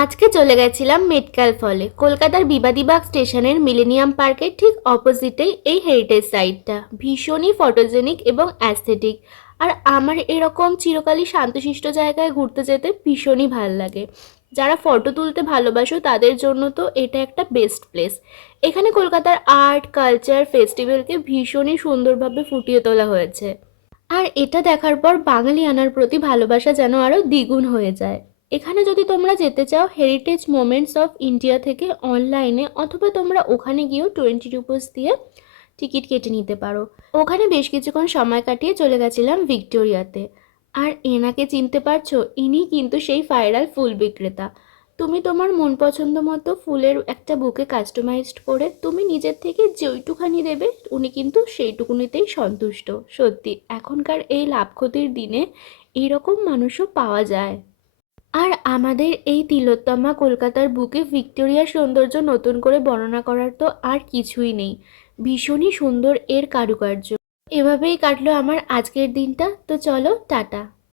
আজকে চলে গেছিলাম মেটকাল ফলে। কলকাতার বিবাদীবাগ স্টেশনের মিলেনিয়াম পার্কের ঠিক অপোজিটেই এই হেরিটেজ সাইটটা। ভীষণই ফটোজেনিক এবং অ্যাস্থেটিক। আর আমার এরকম চিরকালই শান্তশিষ্ট জায়গায় ঘুরতে যেতে ভীষণই ভাল লাগে। যারা ফটো তুলতে ভালোবাসো তাদের জন্য তো এটা একটা বেস্ট প্লেস। এখানে কলকাতার আর্ট, কালচার, ফেস্টিভ্যালকে ভীষণই সুন্দরভাবে ফুটিয়ে তোলা হয়েছে। আর এটা দেখার পর বাঙালিয়ানার প্রতি ভালোবাসা যেন আরও দ্বিগুণ হয়ে যায়। এখানে যদি তোমরা যেতে চাও হেরিটেজ মোমেন্টস অফ ইন্ডিয়া থেকে অনলাইনে, অথবা তোমরা ওখানে গিয়েও 20 রুপিস দিয়ে টিকিট কেটে নিতে পারো। ওখানে বেশ কিছুক্ষণ সময় কাটিয়ে চলে গেছিলাম ভিক্টোরিয়াতে। আর এনাকে চিনতে পারছো? ইনি কিন্তু সেই ভাইরাল ফুল বিক্রেতা। তুমি তোমার মন পছন্দ মতো ফুলের একটা বুকে কাস্টমাইজড করে তুমি নিজের থেকে যেইটুখানি দেবে উনি কিন্তু সেইটুকুনিতেই সন্তুষ্ট। সত্যি এখনকার এই লাভ ক্ষতির দিনে এইরকম মানুষও পাওয়া যায়। আর আমাদের এই তিলোত্তমা কলকাতার বুকে ভিক্টোরিয়ার সৌন্দর্য নতুন করে বর্ণনা করার তো আর কিছুই নেই। ভীষণই সুন্দর এর কারুকার্য। এভাবেই কাটলো আমার আজকের দিনটা। তো চলো, টাটা।